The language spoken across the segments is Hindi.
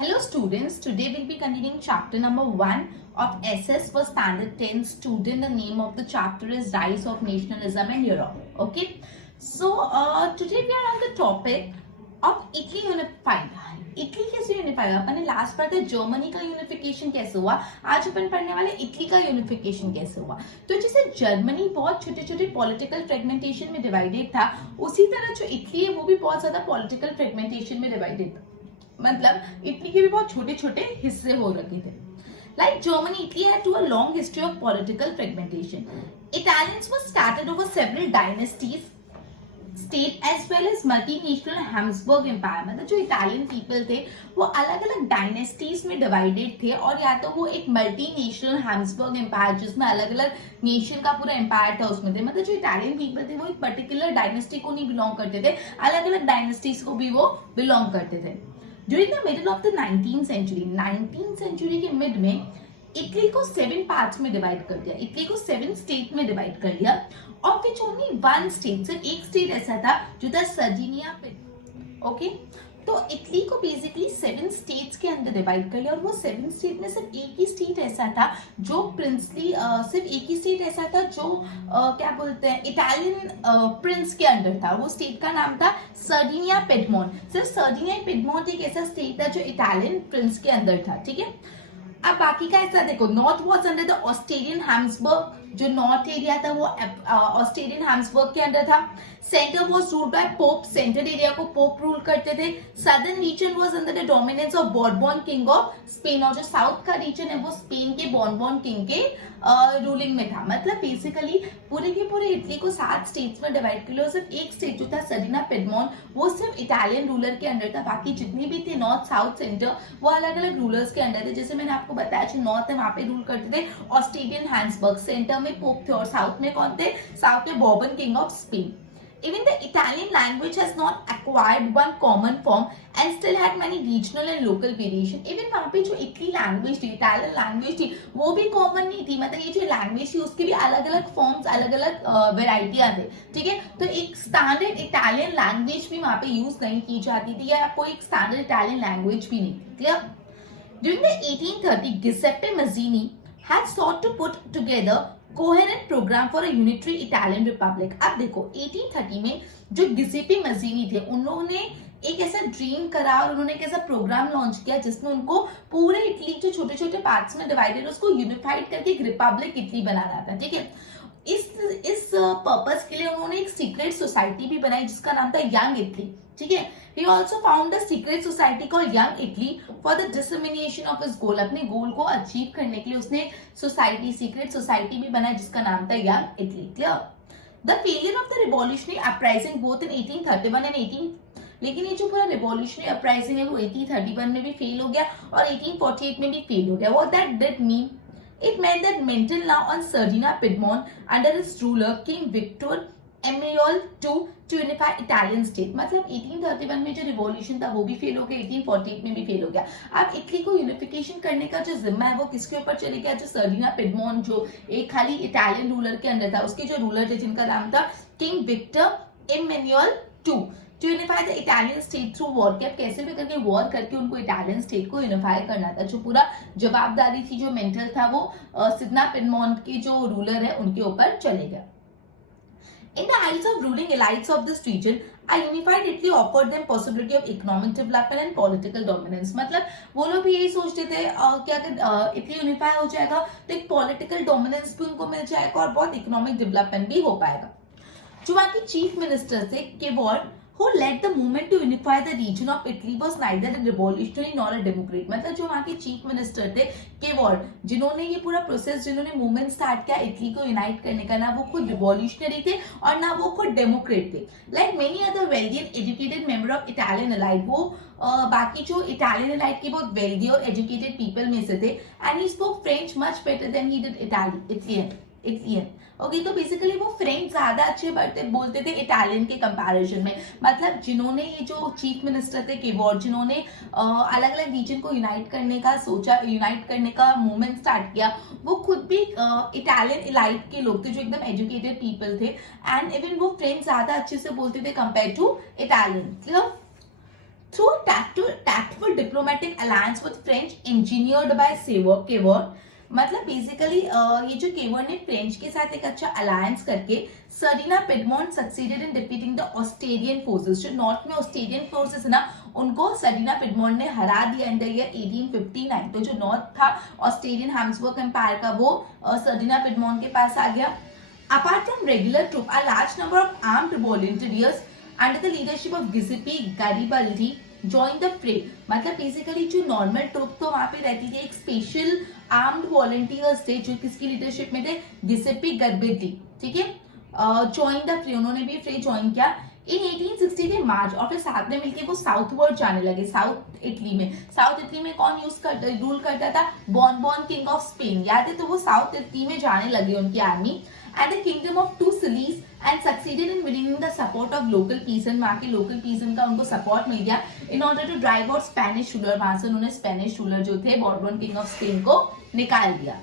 Hello students, today we'll be continuing chapter number 1 of SS for standard 10 student. The name of the chapter is Rise of Nationalism in Europe. Okay, so today we are on the topic of Italy unified. Italy कैसे यूनिफाई हुआ? अपने लास्ट पढ़ा था जर्मनी का यूनिफिकेशन कैसे हुआ, आज अपन पढ़ने वाले इटली का यूनिफिकेशन कैसे हुआ। तो जैसे जर्मनी बहुत छोटे छोटे पॉलिटिकल फ्रेगमेंटेशन में डिवाइडेड था, उसी तरह जो इटली है वो भी बहुत ज्यादा पॉलिटिकल फ्रेगमेंटेशन में डिवाइडेड था। मतलब इटली के भी बहुत छोटे छोटे हिस्से हो रखे थे। Like Germany, Italy had to a long history of political fragmentation. Italians were scattered over several dynasties, state as well as multinational Habsburg Empire. मतलब जो इटालियन पीपल थे वो अलग अलग डायनेस्टीज में डिवाइडेड थे, और या तो वो एक मल्टीनेशनल हैम्सबर्ग एम्पायर जिसमें अलग अलग नेशन का पूरा एम्पायर था उसमें थे। मतलब जो इटालियन पीपल थे वो एक पर्टिकुलर डायनेस्टी को नहीं बिलोंग करते थे, अलग अलग डायनेस्टीज को भी वो बिलोंग करते थे। During the middle of the 19th century के मिड में इटली को 7 पार्ट्स में डिवाइड कर दिया, इटली को 7 स्टेट में डिवाइड कर दिया, ऑफ विच ओनली 1 स्टेट, सिर्फ एक स्टेट ऐसा था जो था सर्डिनिया पे। ओके, तो इटली को बेसिकली 7 स्टेट्स के अंदर डिवाइड कर लिया, और वो 7 स्टेट में सिर्फ एक ही स्टेट ऐसा था जो प्रिंसली सिर्फ एक ही स्टेट ऐसा था जो क्या बोलते हैं इटालियन प्रिंस के अंडर था। वो स्टेट का नाम था सर्डिनिया पिडमोंट। सिर्फ सर्डिनिया पिडमोंट एक ऐसा स्टेट था जो इटालियन प्रिंस के अंदर था। ठीक है, अब बाकी का ऐसा देखो, north was under the Australian Habsburg, जो नॉर्थ एरिया था वो ऑस्ट्रेलियन हैम्सबर्ग के अंदर था। Centre was ruled by pope, centre area को पोप रूल करते थे। Southern reason was under the dominance of Bourbon king of Spain, और जो साउथ का रीजन है वो स्पेन के बॉर्बन किंग के रूलिंग में था। मतलब बेसिकली पूरे के पूरे इटली को 7 स्टेट्स में डिवाइड कर लिया, और सिर्फ एक स्टेट जो था सर्डिना पिडमोंट वो सिर्फ इटालियन रूलर के अंडर था। बाकी जितने भी थे नॉर्थ साउथ सेंटर वो अलग अलग रूलर्स के अंडर थे। जैसे मैंने आपको बताया जो नॉर्थ है वहां पे रूल करते थे ऑस्ट्रेलियन हैम्सबर्ग, सेंटर में पोप थे, और साउथ में कौन थे? साउथ में Bourbon king of Spain. Even the Italian language has not acquired one common form and still had many regional and local variation. Even वहाँ पे जो इटली लैंग्वेज थी, इटालियन लैंग्वेज थी, वो भी कॉमन नहीं थी। मतलब ये जो लैंग्वेज थी उसकी भी अलग अलग फॉर्म्स, अलग अलग वेराइटियां थे। ठीक है, तो एक स्टैंडर्ड इटालियन लैंग्वेज भी वहाँ पे यूज नहीं की जाती थी, या कोई एक स्टैंडर्ड इटालियन लैंग्वेज भी नहीं थी। Clear? During the 1830, Giuseppe Mazzini had sought to put together coherent programme for a unitary Italian republic. अब देखो 1830 में जो गिसेपे मजीनी थे उन्होंने एक ऐसा ड्रीम करा, और उन्होंने एक ऐसा प्रोग्राम लॉन्च किया जिसमें उनको पूरे इटली जो छोटे छोटे पार्ट्स में डिवाइडेड उसको यूनिफाइड करके एक रिपब्लिक इटली बनाना था। ठीक है, इस पर्पस के लिए उन्होंने एक सीक्रेट सोसाइटी भी बनाई जिसका नाम था यंग इटली। ठीक है, he also found a secret society called Young Italy for the dissemination of his goal। अपने गोल को अचीव करने के लिए उसने सोसाइटी, सीक्रेट सोसाइटी भी बनाई जिसका नाम था young Italy. Clear? The failure of the revolutionary uprising both in 1831 and 18, लेकिन ये जो पूरा रिवॉल्यूशनरी अपराइजिंग है वो 1831 में भी फेल हो गया और 1848 में भी फेल हो गया। What that did mean? It meant that mental law on Sardina Piedmont under its ruler King Victor Emmanuel II to unify Italian state। मतलब 1831 में जो रिवॉल्यूशन था वो भी फेल हो गया, 1848 में भी फेल हो गया। अब इटली को यूनिफिकेशन करने का जो जिम्मा है वो किसके ऊपर चले गया? जो सर्डिना पिडमोंट, जो एक खाली इटालियन रूलर के अंदर था, उसके जो रूलर थे जिनका नाम था king Victor Emmanuel II, to unify the Italian state through war. के अब कैसे भी करके वॉर करके उनको इटालियन स्टेट को यूनिफाई करना था। जो पूरा जवाबदारी थी, जो मेंटल था, वो सिडना पिडमोंट के जो रूलर है उनके ऊपर चले गया। In the eyes of ruling elites of this region, a unified Italy offered them possibility of economic development and political dominance। मतलब वो लोग भी यही सोचते थे कि अगर इटली यूनिफाई हो जाएगा तो एक पॉलिटिकल डोमिनेंस भी उनको मिल जाएगा और बहुत इकोनॉमिक डेवलपमेंट भी हो पाएगा। जो वहाँ के चीफ मिनिस्टर थे केवॉर्ड, who led the movement to unify the region of Italy, was neither a revolutionary nor a democrat। मतलब जो वहाँ के चीफ मिनिस्टर थे केवॉर्ड, जिन्होंने ये पूरा प्रोसेस, जिन्होंने मूवमेंट स्टार्ट किया इटली को यूनाइट करने का, ना वो खुद रिवॉल्यूशनरी थे और ना वो खुद डेमोक्रेट थे। Like many other wealthy and educated member of Italian elite, वो बाकी जो इटालियन एलाइट के बहुत वेल्दी और एजुकेटेड पीपल में से थे। And he spoke French much better than he did Italian. Okay, तो बेसिकली वो फ्रेंच ज्यादा अच्छे बोलते थे इटालियन के कंपैरिजन में। मतलब जिन्होंने ये जो चीफ मिनिस्टर थे केवॉर्ड, जिन्होंने अलग अलग रीजन को यूनाइट करने का सोचा, यूनाइट करने का मूवमेंट स्टार्ट किया, वो खुद भी इटालियन इलाइट के लोग थे जो एकदम एजुकेटेड पीपल थे। एंड इवन वो फ्रेंच ज्यादा अच्छे से बोलते थे compare to Italian. Through tactful diplomatic alliance with French engineered by सेवर केवर। मतलब बेसिकली ये जो केवर ने फ्रेंच के साथ एक अच्छा अलायंस करके Sardinia Piedmont succeeded in defeating the Australian forces. जो नॉर्थ में ऑस्ट्रेलियन फोर्सेस है ना, उनको सर्डिना पिडमोंट ने हरा दिया इन द ईयर 1859। तो जो नॉर्थ था ऑस्ट्रेलियन हैब्सबर्ग एम्पायर का, वो सर्डिना पिडमोंट के पास आ गया। Apart from regular troop, a large number of armed volunteers under the leadership of Giuseppe Garibaldi join the fray. मतलब बेसिकली जो नॉर्मल ट्रूप तो वहां पे रहती थी, एक स्पेशल आर्म्ड वॉलंटियर्स थे जो किसकी लीडरशिप में थे, गिसेपी गैरिबाल्डी, ठीक है, जॉइन द फ्रे, उन्होंने भी फ्रे ज्वाइन किया इन 1860 के मार्च। और फिर साथ में मिलकर वो साउथवर्ड जाने लगे, साउथ इटली में। साउथ इटली में कौन रूल करता था, बॉन किंग ऑफ स्पेन, याद है, तो वो साउथ इटली में जाने लगे उनकी army and the kingdom of two cities and succeeded in winning the support of local peasant। वहाँ के लोकल पीसन का उनको सपोर्ट मिल गया in order to drive out Spanish ruler। वहां से उन्होंने स्पेनिश रूलर जो थे बॉर्बन किंग ऑफ स्पेन को निकाल दिया।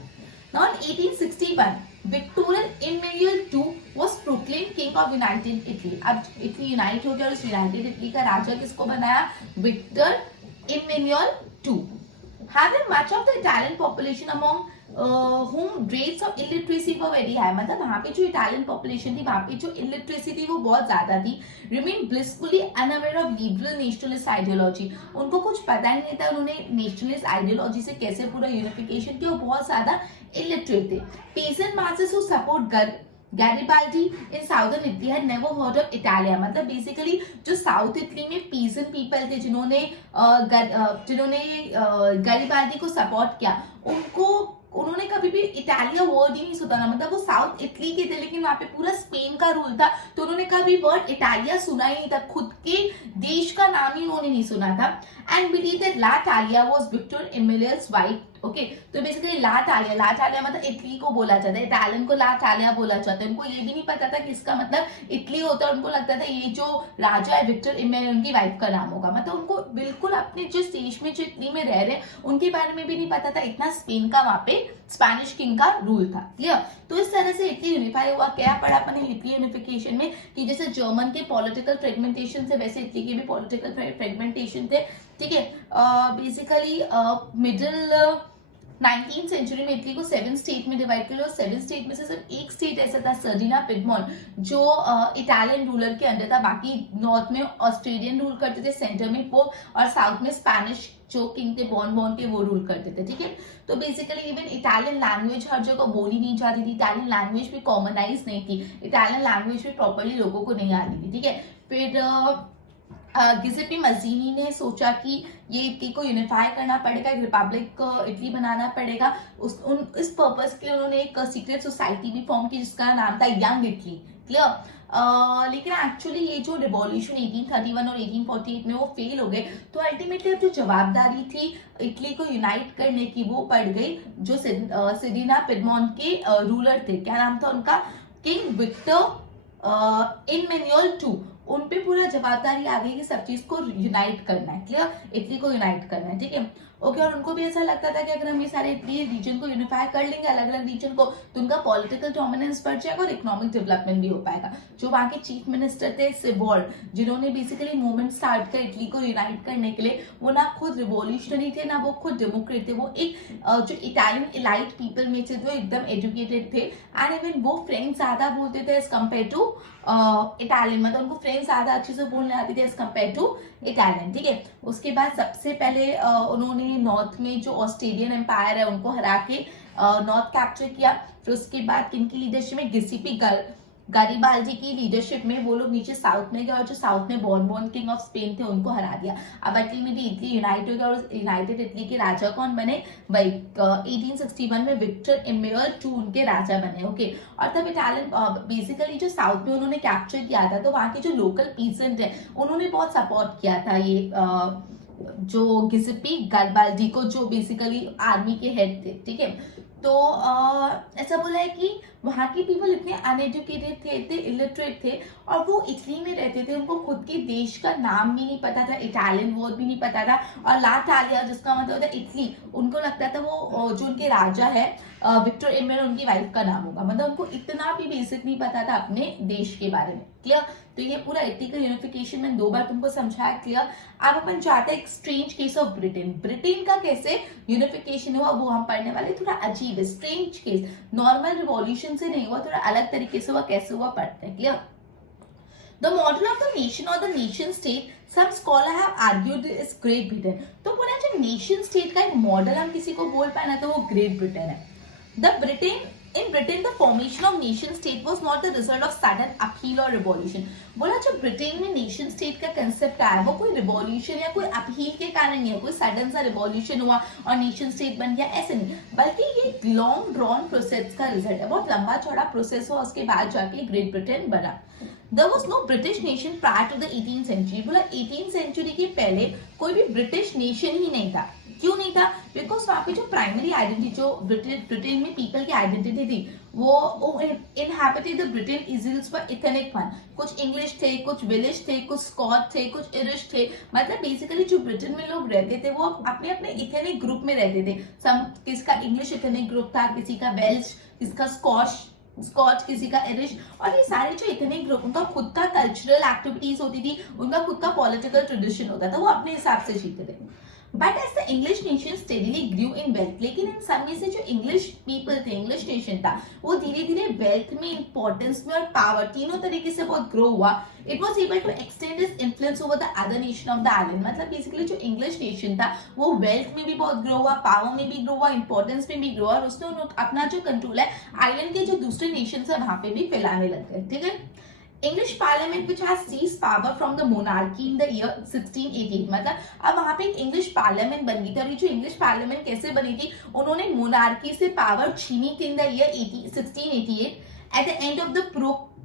Now in 1861 Victor Emmanuel II was proclaimed king of United Italy। अब इटली यूनाइट हो गया और उस यूनाइटेड इटली का राजा किसको बनाया, Victor Emmanuel II। Having much of the Italian population among whom rates of illiteracy were very high। मतलब वहाँ पे जो इटालियन पॉपुलेशन थी, वहाँ पे जो इलिटरेसी थी वो बहुत ज्यादा थी। Remain blissfully unaware of liberal nationalist ideology। उनको कुछ पता ही नहीं था उन्होंने नेशनलिस्ट आइडियोलॉजी से कैसे पूरा यूनिफिकेशन किया, वो बहुत ज्यादा इलिटरेट थे। Peasant masses who support Garibaldi in southern Italy had never heard of Italia. मतलब बेसिकली जो साउथ इटली में पीसन पीपल थे जिन्होंने गैरिबाल्डी को सपोर्ट किया, उन्होंने कभी भी इटालिया वर्ड ही नहीं सुना। मतलब वो साउथ इटली के थे लेकिन वहां पे पूरा स्पेन का रूल था, तो उन्होंने कभी वर्ड इटालिया सुना ही नहीं था, खुद के देश का नाम ही उन्होंने नहीं सुना था। And believe that la Italia was Victor Emilius wife. Okay, तो बेसिकली ला टालिया मतलब इटली को बोला जाता है, इटालियन को ला टालिया बोला जाता है। उनको ये भी नहीं पता था कि इसका मतलब इटली होता है, उनको लगता था ये जो राजा है विक्टर इमेन्युअल उनकी वाइफ का नाम होगा। मतलब उनको बिल्कुल अपने जिस देश में जो इटली में रह रहे उनके बारे में भी नहीं पता था, इतना स्पेन का वहां पे स्पेनिश किंग का रूल था। क्लियर? तो इस तरह से इटली यूनिफाई हुआ। क्या पढ़ा अपने इटली यूनिफिकेशन में कि जैसे जर्मन के पॉलिटिकल फ्रेगमेंटेशन से वैसे इटली के भी पॉलिटिकल फ्रेगमेंटेशन थे, ठीक है। बेसिकली मिडिल 19th सेंचुरी में इटली को 7 स्टेट में डिवाइड किया और 7 स्टेट में से सिर्फ एक स्टेट ऐसा था सर्डिना पिडमोंट जो इटालियन रूलर के अंडर था। बाकी नॉर्थ में ऑस्ट्रेलियन रूल करते थे, सेंटर में पोप और साउथ में स्पेनिश जो किंग थे बॉन के वो रूल करते थे, ठीक है। तो बेसिकली इवन इटालियन लैंग्वेज हर जगह बोली नहीं जाती थी, इटालियन लैंग्वेज भी कॉमनाइज नहीं थी, इटालियन लैंग्वेज भी प्रॉपरली लोगों को नहीं आती थी, ठीक है। फिर गिसेपी मजीनी ने सोचा कि ये इटली को यूनिफाई करना पड़ेगा, एक रिपब्लिक इटली बनाना पड़ेगा। इस पर्पस के लिए उन्होंने एक सीक्रेट सोसाइटी भी फॉर्म की जिसका नाम था यंग इटली। क्लियर? लेकिन एक्चुअली ये जो रिवॉल्यूशन 1831 और 1848 में वो फेल हो गए, तो अल्टीमेटली अब जो जवाबदारी थी इटली को यूनाइट करने की वो पड़ गई जो सर्डिना पिडमोंट के रूलर थे। क्या नाम था उनका? King Victor Emmanuel II। उन पे पूरा जवाबदारी आ गई कि सब चीज को यूनाइट करना है। क्लियर? इटली को यूनाइट करना है, ठीक है। ओके, और उनको भी ऐसा लगता था कि अगर हम ये सारे इटली रीजन को यूनिफाई कर लेंगे अलग अलग रीजन को, तो उनका पॉलिटिकल डोमिनेंस बढ़ जाएगा और इकोनॉमिक डेवलपमेंट भी हो पाएगा। जो वहाँ के चीफ मिनिस्टर थे सिबोर्ड, जिन्होंने बेसिकली मूवमेंट स्टार्ट कर इटली को यूनाइट करने के लिए, वो ना खुद रिवोल्यूशनरी थे ना वो खुद डेमोक्रेट थे, वो एक जो इटालियन इलाइट पीपल में थे जो एकदम एजुकेटेड थे। एंड इवन वो फ्रेंच ज्यादा बोलते थे एज कम्पेयर टू इटालियन, मतलब उनको फ्रेंच ज्यादा अच्छे से बोलने आती थी एज कम्पेयर टू इटालियन, ठीक है। उसके बाद सबसे पहले उन्होंने नॉर्थ में जो ऑस्ट्रेलियन एम्पायर है उनको हरा के नॉर्थ कैप्चर किया। फिर उसके बाद किनकी लीडरशिप में? गिसेपी गैरिबाल्डी की लीडरशिप में वो लोग नीचे साउथ में गए और जो साउथ में बॉर्बन किंग ऑफ स्पेन थे उनको हरा दिया। अब अल्टीमेटली इटली यूनाइट हो गया और यूनाइटेड इटली के राजा कौन बने? भाई 1861 में विक्टर इमेन्युअल II उनके राजा बने। ओके, और तब इटालियन बेसिकली जो साउथ में उन्होंने कैप्चर किया था तो वहाँ के जो लोकल पीसेंट है उन्होंने बहुत सपोर्ट किया था ये जो गिसेपी गैरिबाल्डी को, जो बेसिकली आर्मी के हेड थे, ठीक है। तो ऐसा बोला है कि वहाँ के पीपल इतने अनएजुकेटेड थे, इतने इलिटरेट थे, और वो इटली में रहते थे, उनको खुद के देश का नाम भी नहीं पता था, इटालियन वर्ड भी नहीं पता था, और ला इटालिया जिसका मतलब होता है इटली, उनको लगता था वो जो उनके राजा है विक्टर एम्पायर उनकी वाइफ का नाम होगा, मतलब उनको इतना भी बेसिक नहीं पता था अपने देश के बारे में। क्लियर? तो ये पूरा एथिकल यूनिफिकेशन मैंने 2 बार तुमको समझाया। क्लियर? अब अपन चाहते हैं एक strange case of Britain. Britain का कैसे यूनिफिकेशन हुआ वो हम पढ़ने वाले। थोड़ा अजीब है, स्ट्रेंज केस, नॉर्मल रिवॉल्यूशन से नहीं हुआ, थोड़ा अलग तरीके से हुआ। कैसे हुआ पढ़ते हैं। Clear? The model of the nation or the nation state, some scholar have argued is Great Britain. तो बोला जो नेशन स्टेट का एक मॉडल हम किसी को बोल पाए ना तो वो ग्रेट ब्रिटेन है। In Britain, the formation of nation state was not the result of sudden upheaval or revolution. बोला जब ब्रिटेन में नेशन स्टेट का कंसेप्ट आया वो कोई रिवॉल्यूशन या कोई अपहील के कारण नहीं है, कोई सडन सा रिवॉल्यूशन हुआ और नेशन स्टेट बन गया, ऐसे नहीं, बल्कि ये लॉन्ग ड्रॉन प्रोसेस का रिजल्ट है। बहुत लंबा चौड़ा प्रोसेस हुआ, उसके बाद जाके ग्रेट ब्रिटेन बना। There was no British nation prior to the 18th century. बोला 18th सेंचुरी के पहले कोई भी ब्रिटिश नेशन ही नहीं था। क्यों नहीं था? बिकॉज वहाँ पे जो प्राइमरी आइडेंटिटी, जो ब्रिटेन में पीपल की आइडेंटिटी थी, वो inhabited the Britain isles for ethnic one. कुछ इंग्लिश थे, कुछ विलिश थे, कुछ स्कॉट थे, कुछ इरिश थे। मतलब बेसिकली जो ब्रिटेन में लोग रहते थे वो अपने अपने इथनिक ग्रुप में रहते थे। किसका इंग्लिश इथनिक ग्रुप था, किसी का वेल्श, किसका स्कॉच, किसी का इरिश, और ये सारे जो इथनिक ग्रुप, उनका खुद का कल्चरल एक्टिविटीज होती थी, उनका खुद का पॉलिटिकल ट्रेडिशन होता था, वो अपने हिसाब से जीते थे। But as the English nation steadily grew in wealth, लेकिन इन समय से जो इंग्लिश पीपल थे, इंग्लिश नेशन था, वो धीरे धीरे वेल्थ में, इंपॉर्टेंस में और पावर, तीनों तरीके से बहुत ग्रो हुआ। It was able to extend its influence over the other nation of the island. मतलब बेसिकली जो इंग्लिश नेशन था वो वेल्थ में भी बहुत ग्रो हुआ, पावर में भी ग्रो हुआ, इंपॉर्टेंस में भी ग्रो हुआ, और उसने अपना जो कंट्रोल है आइलैंड के जो दूसरे नेशन है वहां पे भी फैलाने लग गए। ठीक है? English Parliament which has seized power from the monarchy in the year 1688, मतलब अब वहां पे एक इंग्लिश पार्लियामेंट बन गई थी, और ये जो इंग्लिश पार्लियामेंट कैसे बनी थी, उन्होंने मोनार्की से पावर छीनी थी in the year 1688। At the end of the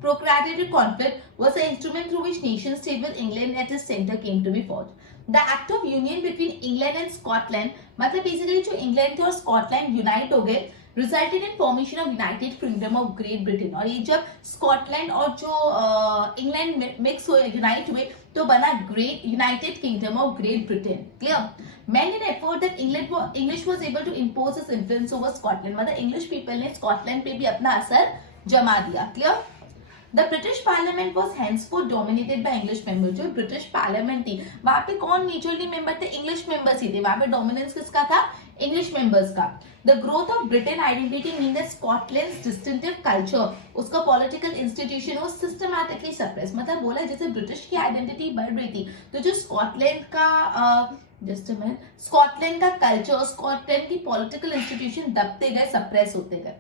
Procreated conflict was the instrument through which nation state with England at its center came to be forged. The act of union between England and Scotland, मतलब बेसिकली जो इंग्लैंड थे और स्कॉटलैंड यूनाइट हो गए, resulted in formation of United Kingdom of Great Britain. और ये जब स्कॉटलैंड और जो इंग्लैंड मिक्स हुए, यूनाइट हुए, तो बना Great United Kingdom of Great Britain. Clear? Man in effort that English was able to impose its influence over Scotland, मतलब इंग्लिश पीपल ने स्कॉटलैंड पे भी अपना असर जमा दिया। Clear? The British Parliament was henceforth dominated by English members. जो ब्रिटिश पार्लियामेंट थी वहां पे कौन मेजरली मेंबर थे? इंग्लिश मेंबर्स ही थे। वहां पे डोमिनेंस किसका था? इंग्लिश मेंबर्स का। The growth of Britain identity means that Scotland's distinctive culture, उसका political institution was systematically suppressed। मतलब बोला जैसे ब्रिटिश की आइडेंटिटी बढ़ रही थी तो जो स्कॉटलैंड का स्कॉटलैंड का कल्चर, स्कॉटलैंड की पॉलिटिकल इंस्टीट्यूशन दबते गए, सप्रेस होते गए।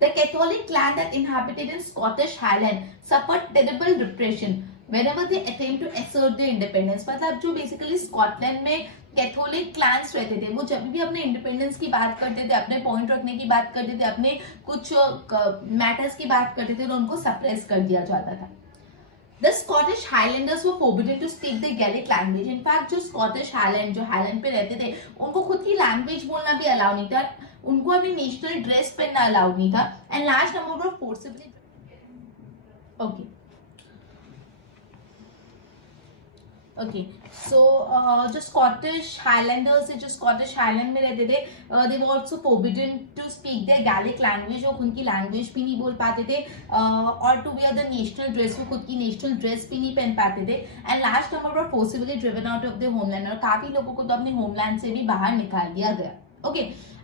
The Catholic clan that inhabited in Scottish Highland suffered terrible repression whenever they attempt to assert their independence। मतलब जो बेसिकली स्कॉटलैंड में कैथोलिक क्लैंस रहते थे, वो जब भी अपने इंडिपेंडेंस की बात करते थे, अपने पॉइंट रखने की बात करते थे, अपने कुछ मैटर्स की बात करते थे, तो उनको सप्रेस कर दिया जाता था। The Scottish Highlanders were forbidden to speak the Gaelic language। In fact, जो स्कॉटिश हाईलैंड, जो हाईलैंड पे रहते थे, उनको खुद की लैंग्वेज बोलना भी अलाउ नहीं था, उनको अपनी नेशनल ड्रेस पहनना अलाउ नहीं था, and large number of forcibly जो स्कॉटिश हाईलैंडर्स है, जो स्कॉटिश हाईलैंड में रहते थे, they were also forbidden to speak their Gaelic language, वो उनकी लैंग्वेज भी नहीं बोल पाते थे, और to wear the national dress, वो खुद की नेशनल ड्रेस भी नहीं पहन पाते थे, and large number of forcibly driven out of the homeland, और काफी लोगों को तो अपने होमलैंड से भी बाहर निकाल दिया गया। ओके,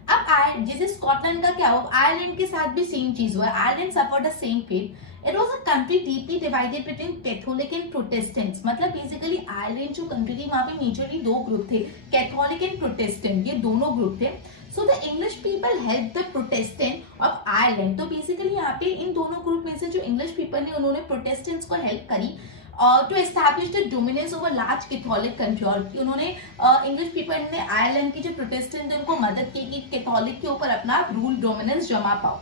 अब जैसे स्कॉटलैंड का क्या हुआ, आयरलैंड के साथ भी सेम चीज हुआ। Ireland suffered the same fate. It was a country deeply divided between Catholic and Protestants. मतलब बेसिकली आयरलैंड जो कंट्री थी वहां पे मेजरली 2 ग्रुप थे, कैथोलिक एंड प्रोटेस्टेंट, ये दोनों ग्रुप थे। So the English people help the Protestant of Ireland. तो बेसिकली यहाँ पे इन दोनों ग्रुप में से जो इंग्लिश पीपल ने, उन्होंने प्रोटेस्टेंट्स को हेल्प करी to establish the dominance over large Catholic country. और उन्होंने इंग्लिश पीपल ने आयरलैंड की जो प्रोटेस्टेंट थे उनको मदद की कि कैथोलिक के ऊपर अपना रूल डोमिनेंस जमा पाओ।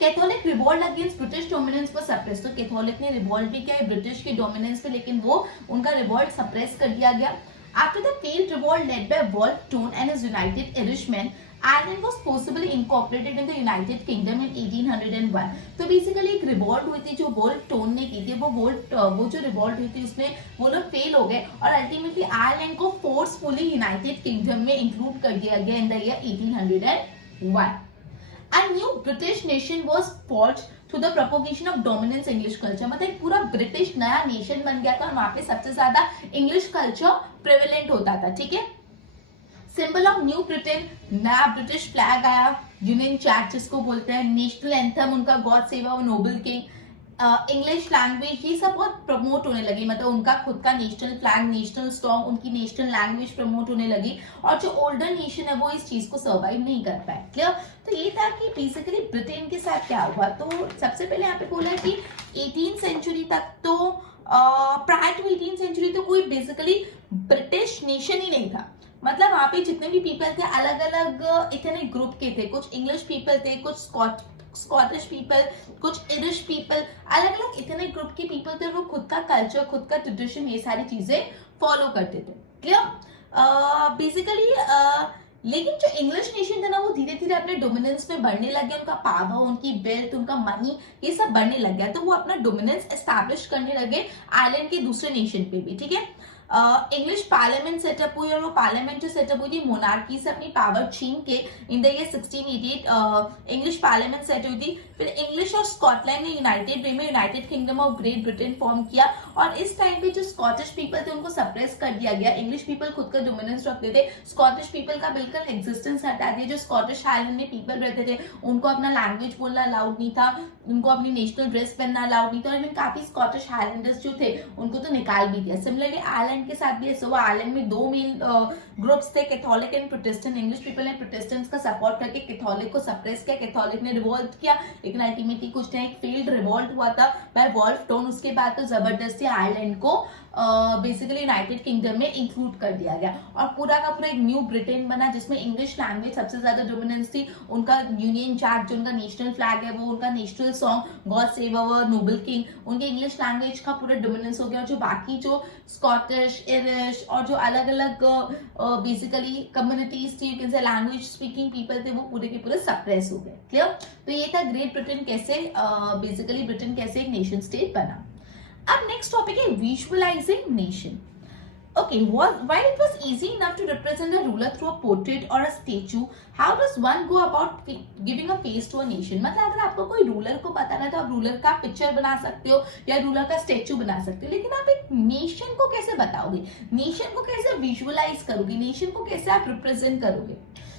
Catholic revolt against British dominance पर सप्रेस। तो कैथोलिक ने रिवॉल्ट भी किया ब्रिटिश के डोमिनेंस पे, लेकिन वो उनका रिवॉल्ट सप्रेस कर दिया गया। After the failed revolt led by Wolfe Tone and his united Irishmen, Ireland was forcibly incorporated in the United Kingdom in 1801. तो बेसिकली एक रिवॉल्ट हुई थी जो वोल्फ टोन ने की थी, वो जो रिवॉल्ट हुई थी उसमें वो लोग फेल हो गए और अल्टीमेटली आयरलैंड को फोर्सफुली यूनाइटेड किंगडम में इंक्लूड कर दिया गया in the year 1801. A new British nation was forged through the propagation of dominance English culture. मतलब एक पूरा ब्रिटिश नया नेशन बन गया था और वहां पे सबसे ज्यादा इंग्लिश कल्चर प्रेवलेंट होता था. ठीक है. सिंबल ऑफ न्यू ब्रिटेन, नया ब्रिटिश फ्लैग आया, यूनियन जैक जिसको बोलते हैं, नेशनल एंथम उनका God save our Nobel king, English language, ये सब बहुत प्रमोट होने लगी. मतलब उनका खुद का नेशनल फ्लैग, नेशनल सॉन्ग, उनकी नेशनल लैंग्वेज प्रमोट होने लगी और जो ओल्डर नेशन है वो इस चीज को सर्वाइव नहीं कर पाए. क्लियर. तो ये था कि बेसिकली ब्रिटेन के साथ क्या हुआ. तो सबसे पहले यहाँ पे बोला कि 18th सेंचुरी तक तो प्रायर टू 18th सेंचुरी तो कोई बेसिकली ब्रिटिश नेशन ही नहीं था. मतलब वहां पे जितने भी पीपल थे अलग अलग इतने ग्रुप के थे. कुछ इंग्लिश पीपल थे, कुछ स्कॉटिश पीपल, कुछ इरिश पीपल, अलग अलग इतने ग्रुप के पीपल थे. वो खुद का कल्चर, खुद का ट्रेडिशन, ये सारी चीजें फॉलो करते थे. क्लियर. बेसिकली लेकिन जो इंग्लिश नेशन था ना वो धीरे धीरे अपने डोमिनेंस में बढ़ने लग गया. उनका पावर, उनकी वेल्थ, उनका मनी, ये सब बढ़ने लग गया. तो वो अपना डोमिनेंस एस्टैब्लिश करने लगे आयरलैंड के दूसरे नेशन पे भी. ठीक है. इंग्लिश पार्लियामेंट सेटअप हुई और वो पार्लियामेंट जो सेटअप हुई थी मोनार्की से अपनी पावर छीन के in the year 1688 English parliament set हुई थी. फिर इंग्लिश और स्कॉटलैंड ने यूनाइटेड वे में United Kingdom of Great Britain form किया और इस टाइम पे जो स्कॉटिश पीपल थे उनको सप्रेस कर दिया गया. इंग्लिश पीपल खुद का डोमिनेंस रखते थे, स्कॉटिश पीपल का बिल्कुल एग्जिस्टेंस हटा दिया. जो स्कॉटिश आइलैंड में पीपल रहते थे उनको अपना लैंग्वेज बोलना अलाउड नहीं था, उनको अपनी नेशनल ड्रेस पहनना अलाउड नहीं था. और इवन काफी स्कॉटिश हाईलैंडर्स जो थे उनको तो निकाल भी दिया. सिमिलरली आयरलैंड के साथ भी ऐसा हुआ. आयरलैंड में दो मेन ग्रुप्स थे, Catholic and Protestant. English people ने प्रोटेस्टेंट्स का सपोर्ट करके कैथोलिक को सप्रेस किया. कैथोलिक ने रिवॉल्ट किया लेकिन अल्टीमेटली कुछ टाइम एक फेल्ड रिवॉल्ट हुआ था बाय वॉल्फ टोन. उसके बाद तो जबरदस्ती आयरलैंड को बेसिकली यूनाइटेड किंगडम में इंक्लूड कर दिया गया और पूरा का पूरा एक न्यू ब्रिटेन बना जिसमें इंग्लिश लैंग्वेज सबसे ज्यादा डोमिनेंस थी. उनका यूनियन जैक जो उनका नेशनल फ्लैग है वो, उनका national song God save our Nobel king, उनके इंग्लिश लैंग्वेज का पूरा डोमिनेंस हो गया. और जो बाकी जो स्कॉटिश, इरिश और जो अलग अलग बेसिकली कम्युनिटीज थी, you can say language speaking people थे, वो पूरे के पूरे सप्रेस हो गए. क्लियर. तो ये था ग्रेट ब्रिटेन कैसे बेसिकली ब्रिटेन कैसे एक नेशन स्टेट बना. अब नेक्स्ट टॉपिक है visualising nation. Okay, while it was easy enough to represent a ruler through a portrait or a statue, how does one go about giving a face to a nation? मतलब अगर आपको कोई रूलर को बताना है तो आप रूलर का पिक्चर बना सकते हो या रूलर का स्टेचू बना सकते हो, लेकिन आप एक नेशन को कैसे बताओगे, नेशन को कैसे विजुअलाइज करोगे, नेशन को कैसे आप रिप्रेजेंट करोगे.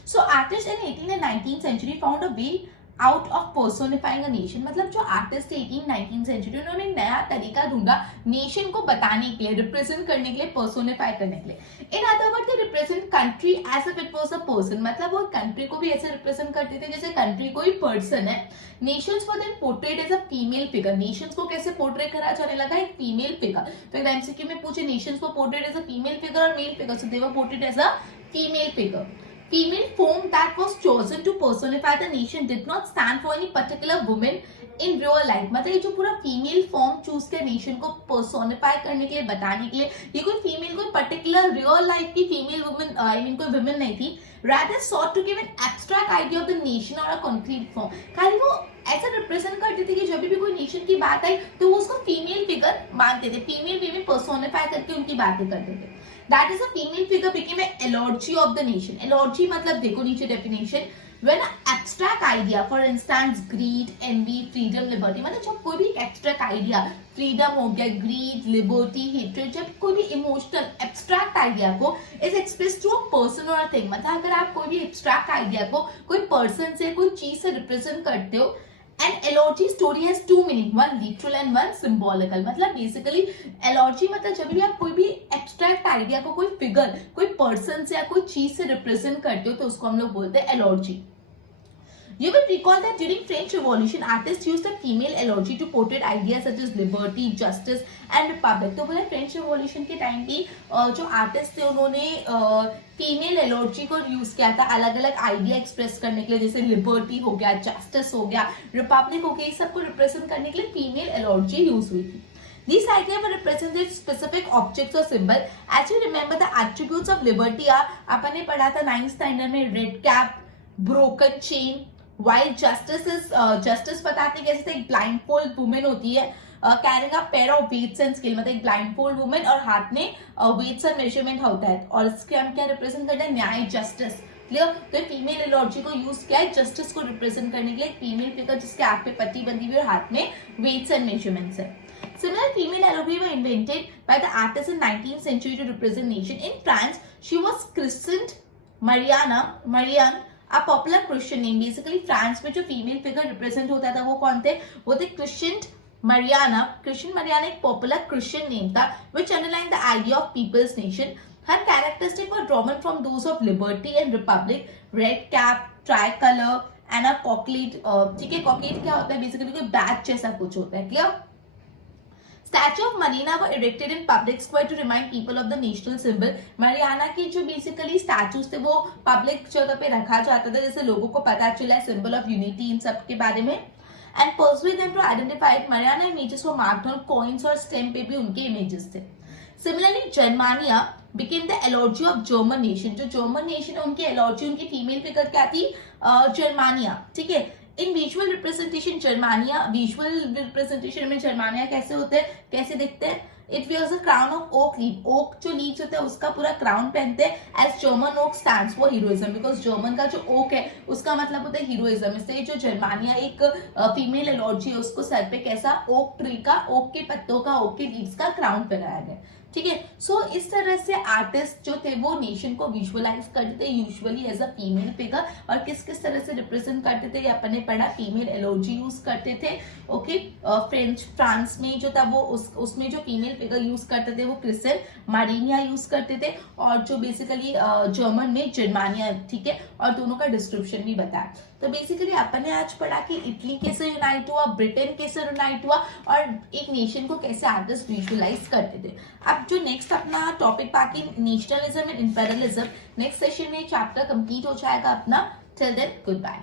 सो artist in 18th and 19th century found a way out of personifying a nation. मतलब जो आर्टिस्ट थे 18th-19th सेंचुरी उन्होंने एक नया तरीका ढूंढा नेशन को बताने के लिए, रिप्रेजेंट करने के लिए, पर्सोनिफाई करने के लिए. In other word they represent country as if it was a person. मतलब वो कंट्री को भी ऐसे रिप्रेजेंट करते थे जैसे कंट्री कोई पर्सन है. Nations were then portrait as a female figure. Nations को कैसे पोर्ट्रेट करा जाने लगा, एक फीमेल फिगर. तो एक एमसीक्यू में पूछे नेशंस को portrait as a female figure और male figure, so they were portrait as a female figure. Female form that was chosen to personify the nation did not stand for any particular woman in real life. मतलब ये जो पूरा फीमेल फॉर्म चूज किया नेशन को पर्सोनिफाई करने के लिए, बताने के लिए, ये कोई फीमेल कोई पर्टिकुलर रियल लाइफ की फीमेल वुमेन, आई मीन कोई वुमेन नहीं थी. rather sought to give an abstract idea of the nation or a concrete form. खाली वो ऐसा रिप्रेजेंट करते थे कि जब भी कोई नेशन की बात आई तो वो उसको फीमेल फिगर मानते थे, फीमेल वे में पर्सोनिफाई करके उनकी बातें करते थे. That is a female figure became an eulogy of the nation. Eulogy मतलब देखो नीचे definition. When an abstract idea, for instance, greed, envy, freedom, liberty, मतलब जब कोई भी abstract idea, freedom हो गया, greed, liberty, hatred, जब कोई भी emotional abstract idea को is expressed through a person or a thing. मतलब अगर आप कोई भी abstract idea को कोई person से, कोई चीज से represent करते हो, an eulogy story has two meaning, one literal and one symbolical. मतलब basically eulogy मतलब जब भी आप कोई भी abstract idea को कोई figure, कोई person से या कोई चीज से represent करते हो तो उसको हम लोग बोलते हैं eulogy. You will recall that during French Revolution, artists used a female eulogy to portray ideas such as liberty, justice and republic. तो बोला French Revolution के टाइम पे जो आर्टिस्ट थे उन्होंने फीमेल एलॉजी को यूज किया था अलग अलग आइडिया एक्सप्रेस करने के लिए, जैसे लिबर्टी हो गया, जस्टिस हो गया, रिपब्लिक हो गया, सबको रिप्रेजेंट करने के लिए फीमेल एलॉजी यूज हुई थी. These ideas were represented specific objects or symbol. As you remember, the attributes of liberty are, अपन ने पढ़ा था 9th standard में, red cap, broken chain, while justice बताते कैसे थे, एक ब्लाइंड फोल्ड वुमेन होती है, carrying a pair of weights and scale, मतलब एक ब्लाइंड फोल्ड वुमेन और हाथ में वेट्स एंड मेजरमेंट होता है, और इसके हम क्या रिप्रेजेंट करते हैं, न्याय, जस्टिस। क्लियर? तो फीमेल एलॉजी को यूज किया है जस्टिस को रिप्रेजेंट करने के लिए, फीमेल फिगर जिसके हाथ पे पट्टी बंधी हुई और हाथ में वेट्स एंड मेजरमेंट्स है। Similar female allegory were invented by the artists in 19th century to represent nation. In France, she was christened Marianne, a popular Christian name. Basically, France में जो female figure represent होता था वो कौन थे? वो थे Christian Mariana एक popular Christian name था, which underlined the idea of people's nation. Her characteristics were drawn from those of liberty and republic. Red cap, tricolor, and a cockade. ठीक है, cockade क्या होता है? Basically कोई badge जैसा कुछ होता है. Clear? Statue of Marianne were erected in public square to remind people of the national symbol. Marianne की जो बेसिकली स्टैचूज थे वो पब्लिक जगह पे रखा जाता था, जैसे लोगों को पता चला है सिंबल ऑफ यूनिटी इन सब के बारे में। And persuade them to identify it. Marianne images were marked on coins और स्टैम्प पे भी उनके इमेजेस थे। सिमिलरली जर्मानिया बिकेम द एलॉजी ऑफ जर्मन नेशन। जो जर्मन नेशन है उनकी एलॉजी, उनकी फीमेल फिगर क्या थी? जर्मानिया। ठीक है, इन विजुअल रिप्रेजेंटेशन में जर्मानिया कैसे होते हैं, कैसे दिखते हैं? It wears a crown of oak leaf. Oak जो लीव्स होता है उसका पूरा क्राउन पहनते हैं। As German oak stands for heroism, because German का जो ओक है उसका मतलब होता है हीरोइज्म। इससे जो जर्मानिया एक फीमेल एलॉजी है उसको सर पे कैसा ओक ट्री का, ओक के पत्तों का, ओक के लीव्स का क्राउन पहनाया गया। ठीक है, सो इस तरह से आर्टिस्ट जो थे वो नेशन को विजुअलाइज करते थे usually as a female figure, और किस किस तरह से रिप्रेजेंट करते थे अपन ने पढ़ा। फीमेल एलॉजी यूज करते थे। ओके, फ्रांस में जो था वो उसमें जो फीमेल फिगर यूज करते थे वो क्रिस्टल मारिनिया यूज करते थे, और जो बेसिकली जर्मन में जर्मानिया। ठीक है, और दोनों का डिस्क्रिप्शन भी बताया। तो बेसिकली अपन ने आज पढ़ा कि इटली कैसे यूनाइट हुआ, ब्रिटेन कैसे यूनाइट हुआ, और एक नेशन को कैसे आर्टिस्ट विजुअलाइज करते थे। अब जो नेक्स्ट अपना टॉपिक बाकी nationalism and imperialism, next session में चैप्टर कंप्लीट हो जाएगा अपना। Till then good bye.